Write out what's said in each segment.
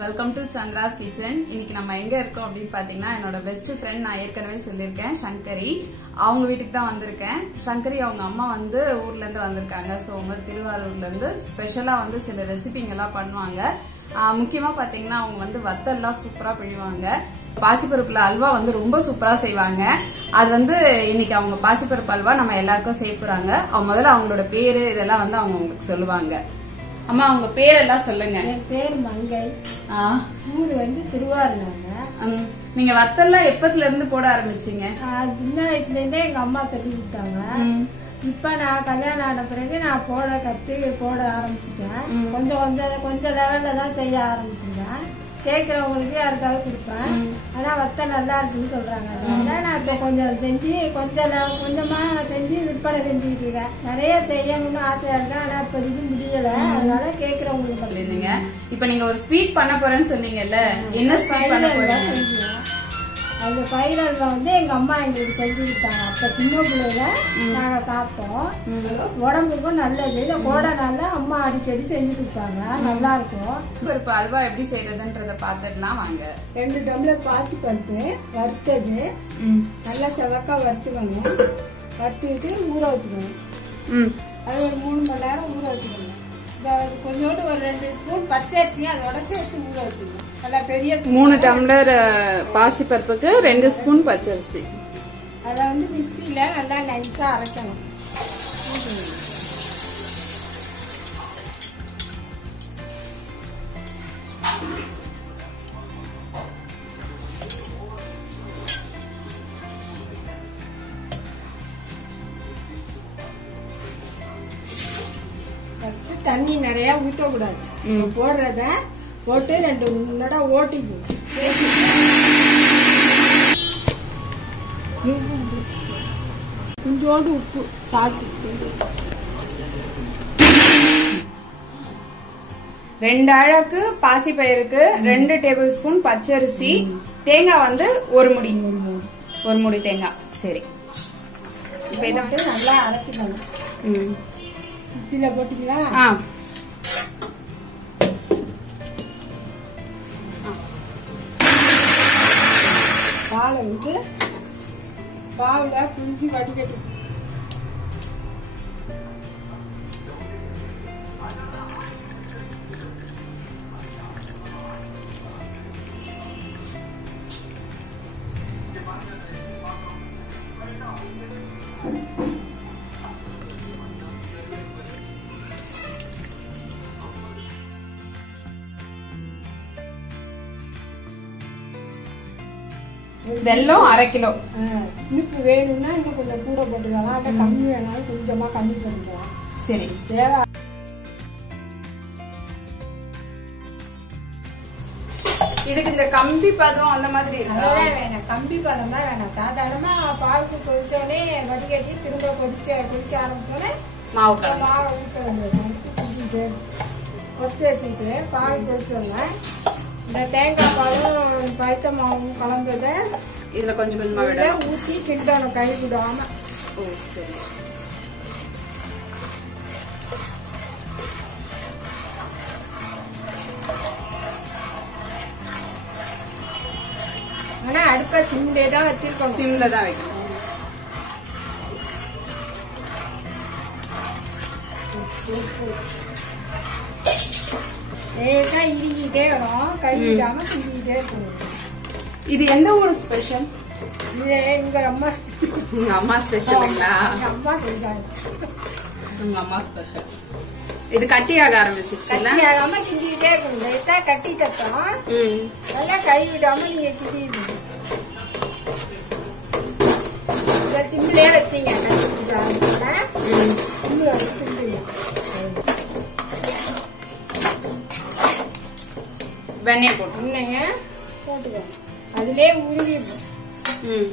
Welcome to Chandra's kitchen இன்னைக்கு நம்ம எங்க இருக்கோம் அப்படின்னு பாத்தீங்கன்னா என்னோட பெஸ்ட் ஃப்ரெண்ட் நான் ஏற்கனவே சொல்லியிருக்கேன் சங்கரி. அவங்க வீட்டுக்கு தான் வந்திருக்கேன். சங்கரி அவங்க அம்மா வந்து ஊர்ல இருந்து வந்திருக்காங்க. ஸோ அவங்க திருவாரூர்ல இருந்து ஸ்பெஷலா வந்து சில ரெசிபிங்க எல்லாம் பண்ணுவாங்க. முக்கியமா பாத்தீங்கன்னா அவங்க வந்து வத்தல்லாம் சூப்பரா பிழிவாங்க. பாசிப்பருப்புல அல்வா வந்து ரொம்ப சூப்பரா செய்வாங்க. அது வந்து இன்னைக்கு அவங்க பாசிப்பருப்பு அல்வா நம்ம எல்லாருக்கும் சேர்க்குறாங்க அவங்க முதல்ல அவங்களோட பேரு இதெல்லாம் வந்து அவங்க உங்களுக்கு சொல்லுவாங்க. அம்மா அவங்க பேரெல்லாம் சொல்லுங்க. என் பேர் மங்கை. ஆ, ஊர் வந்து திருவாரூர்ங்க. நீங்க வத்தல்லாம் எப்பத்துல இருந்து போட ஆரம்பிச்சீங்க? சின்ன வயசுல இருந்தே எங்க அம்மா சொல்லி கொடுத்தாங்க. இப்ப நான் கல்யாணம் ஆன பிறகு நான் போட கத்து போட ஆரம்பிச்சிட்டேன். கொஞ்சம் கொஞ்சம் கொஞ்சம் லெவல்ல தான் செய்ய ஆரம்பிச்சிட்டேன். கேக்குறவங்களுக்கு யாருக்காவது கொடுப்பேன். ஆனா வத்த நல்லா இருக்குன்னு சொல்றாங்க. அதனால நான் இப்ப கொஞ்சம் செஞ்சு கொஞ்சம் கொஞ்சமா செஞ்சு விற்பனை செஞ்சுட்டு இருக்கேன். நிறைய செய்யணும்னு ஆசையா இருக்கேன் ஆனா இப்போதைக்கு முடியல. அதனால கேக்குறவங்களுக்கு சொல்லிருந்தீங்க இப்ப நீங்க ஒரு ஸ்வீட் பண்ண போறேன்னு சொன்னீங்கல்ல என்ன ஸ்வீட் பண்ண செஞ்சேன். அந்த பயிர் அல்வா வந்து எங்க அம்மா எங்களுக்கு செஞ்சு கொடுத்தாங்க. அப்ப சின்ன பிள்ளைல நாங்க சாப்பிட்டோம். உடம்புக்கும் நல்லது. இந்த கோடை நாள்ல அம்மா அடிக்கடி செஞ்சு கொடுத்தாங்க நல்லா இருக்கும். பருப்பு அல்வா எப்படி செய்யறதுன்றத பாத்துடலாம் வாங்க. ரெண்டு டம்ளர் பாசி பருப்பு வறுத்தது. நல்லா செவக்கா வறுத்துக்கணும். வறுத்துக்கிட்டு ஊற வச்சுக்கணும். அது ஒரு மூணு மணி நேரம் ஊற வச்சுக்கணும். இந்த கொஞ்சோண்டு ஒரு ரெண்டு ஸ்பூன் பச்சை அரிசி அதோட சேர்த்து ஊற வச்சுக்கணும். நல்லா பெரிய. மூணு டம்ளர் பாசி பருப்புக்கு ரெண்டு ஸ்பூன் பச்சரிசி. அதை வந்து மிக்சியில நல்லா நைஸா அரைக்கணும். தண்ணி நிறைய ஊற்றக்கூடாது. நம்ம போடுறத போட்டு ரெண்டு மூணு தடவை ஓட்டிக்கணும் கொஞ்சோண்டு உப்பு சாப்பிட்டு ரெண்டு அழகு பாசி பயிருக்கு ரெண்டு டேபிள் ஸ்பூன் பச்சரிசி. தேங்காய் வந்து ஒரு முடி ஒரு முடி தேங்காய். சரி. இப்ப இதை போட்டு நல்லா அரைச்சிக்கணும் ம். மிக்சியில போட்டீங்களா? ஆ. பாலை வந்து பாவுல புளிஞ்சு வடிகட்டு வெல்லம் அரை கிலோ. இனிப்பு வேணும்னா இன்னும் கொஞ்சம் கூட போட்டுக்கலாம் அதை கம்மி வேணாலும் கொஞ்சமா கம்மி பண்ணிக்கலாம் சரி. தேவை. இதுக்கு இந்த கம்பி பதம் அந்த மாதிரி அதெல்லாம் வேணாம். கம்பி பதம் தான் வேணாம். சாதாரணமா பாலுக்கு கொதிச்சோடனே வடிகட்டி திரும்ப கொதிச்ச கொதிக்க ஆரம்பிச்சோடனே மாவு மாவை ஊற்ற கொதிச்சு வச்சுக்கிட்டு பால் கொதிச்சோடனே இந்த தேங்காய் பாலும் பழுத்த மாவும் கலந்ததை இதுல கொஞ்சம் கொஞ்சமா உள்ள விடணும் ஊற்றி கிண்டணும் கை விடாம. ஓ சரி. ஆனா அடுப்பை சிம்லே தான் வச்சிருக்கணும். சிம்ல தான் வைக்கணும். லேசா இறுகிட்டே வரும் கை விடாம கிண்டிக்கிட்டே இருக்கணும். இது எந்த ஊர் ஸ்பெஷல் இது எங்க அம்மா. உங்க அம்மா ஸ்பெஷலுங்களா எங்க அம்மா செஞ்சாங்க. உங்க அம்மா ஸ்பெஷல் இது கட்டியாக ஆரம்பிச்சிருச்சுல்ல? கட்டி ஆகாம கிண்டிக்கிட்டே இருக்கணும். லேசா கட்டி தட்டோம் ம். நல்லா கை விடாம நீங்க கிண்டிடணும் இந்த சிம்லே வச்சீங்க. வெண்ணெய் போட்டு. என்னங்க போட்டுக்கோ அதுலயே உருகிடும் ம்.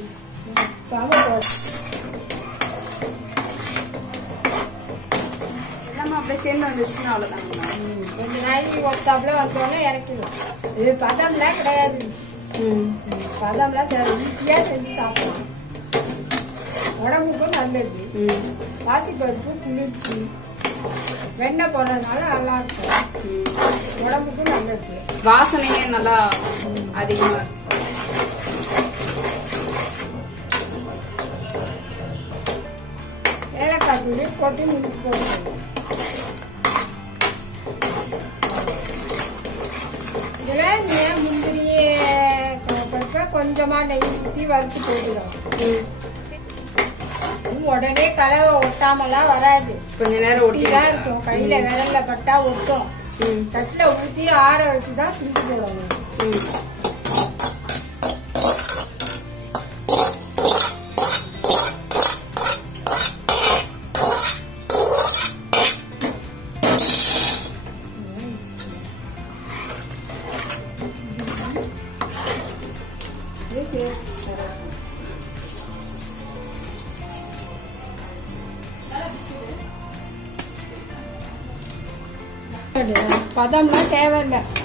அப்படியே சேர்ந்து வந்துருச்சுன்னா அவ்வளோதாங்க கொஞ்ச நாளைக்கு ஒத்தாப்புல வந்தோடனே இறக்கிடலாம் இது பதம்லாம் கிடையாது. ம். பதம்லாம் ஈஸியா செஞ்சு சாப்பிடலாம். உடம்புக்கும் நல்லது. ம். பாசிப்பருப்பு குளிர்ச்சி வெண்ணெய் போடுறதுனால நல்லா இருக்கும். உடம்புக்கும் நல்லது. வாசனையே நல்லா அதிகமா இருக்கு. ஏலக்காய் தூள் போட்டு முடிச்சு போடுறது இதில் நீ முந்திரி பருப்பை கொஞ்சமா நெய் ஊற்றி வறுத்து போட்டுடும் உடனே கலவை ஒட்டாமலாம் வராது. கொஞ்ச நேரம் ஒட்டி ஒட்டிதான் இருக்கும். கையில விரல்ல பட்டா ஒட்டும். தட்டுல ஊத்தி ஆற வச்சுதான் துணி போடணும் பதம்லாம் தேவையில்லை.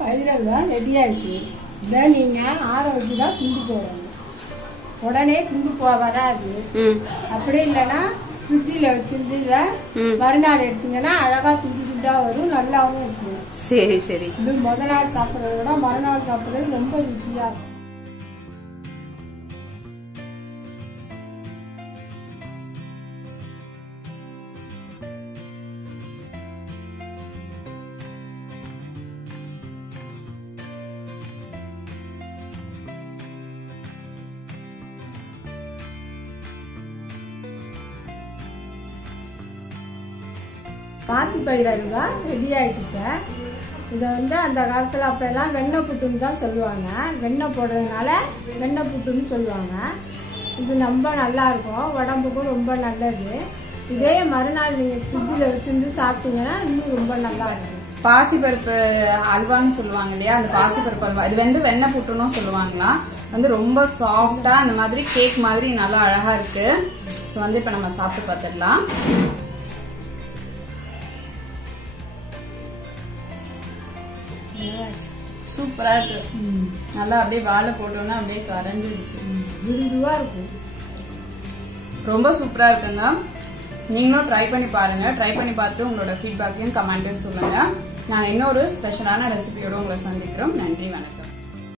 பயிரல்வா ரெடி ஆயிடுச்சு இதை நீங்க ஆற வச்சுதான் துண்டு போடணும் உடனே துண்டு போ வராது. அப்படி இல்லைன்னா ஃப்ரிட்ஜில் வச்சிருந்து. மறுநாள் எடுத்தீங்கன்னா அழகா துண்டு துண்டா வரும் நல்லாவும் இருக்கும். சரி சரி. இது முத நாள் சாப்பிட்றத விட மறுநாள் சாப்பிட்றது ரொம்ப ருசியா இருக்கும். பாத்தி பயிர் அல்வா ரெடி ஆயிட்டுக்க இதை வந்து அந்த காலத்தில் அப்போல்லாம் வெண்ணெய் புட்டுன்னு தான் சொல்லுவாங்க. வெண்ணெய் போடுறதுனால வெண்ணெய் புட்டுன்னு சொல்லுவாங்க. இது ரொம்ப நல்லா இருக்கும் உடம்புக்கும் ரொம்ப நல்லது. இதே மறுநாள் நீங்கள் ஃப்ரிட்ஜில் வச்சுருந்து சாப்பிட்டீங்கன்னா இன்னும் ரொம்ப நல்லா இருக்கும் பாசிப்பருப்பு அல்வான்னு சொல்லுவாங்க இல்லையா? அந்த பாசிப்பருப்பு அல்வா. இது வந்து வெண்ணெய் புட்டுன்னு சொல்லுவாங்களாம் வந்து ரொம்ப சாஃப்டா அந்த மாதிரி கேக் மாதிரி நல்லா அழகா இருக்கு. ஸோ வந்து இப்போ நம்ம சாப்பிட்டு பார்த்துடலாம். சூப்பரா இருக்கு. நல்லா அப்படியே வாழை போட்டோம்னா அப்படியே கரைஞ்சிடுச்சு விருதுவாக இருக்கும் ரொம்ப சூப்பரா இருக்குங்க. நீங்களும் ட்ரை பண்ணி பாருங்க. ட்ரை பண்ணி பார்த்துட்டு உங்களோட ஃபீட்பேக்கையும் கமெண்ட்டையும் சொல்லுங்க. நாங்கள் இன்னொரு ஸ்பெஷலான ரெசிபியோட உங்களை சந்திக்கிறோம். நன்றி வணக்கம்.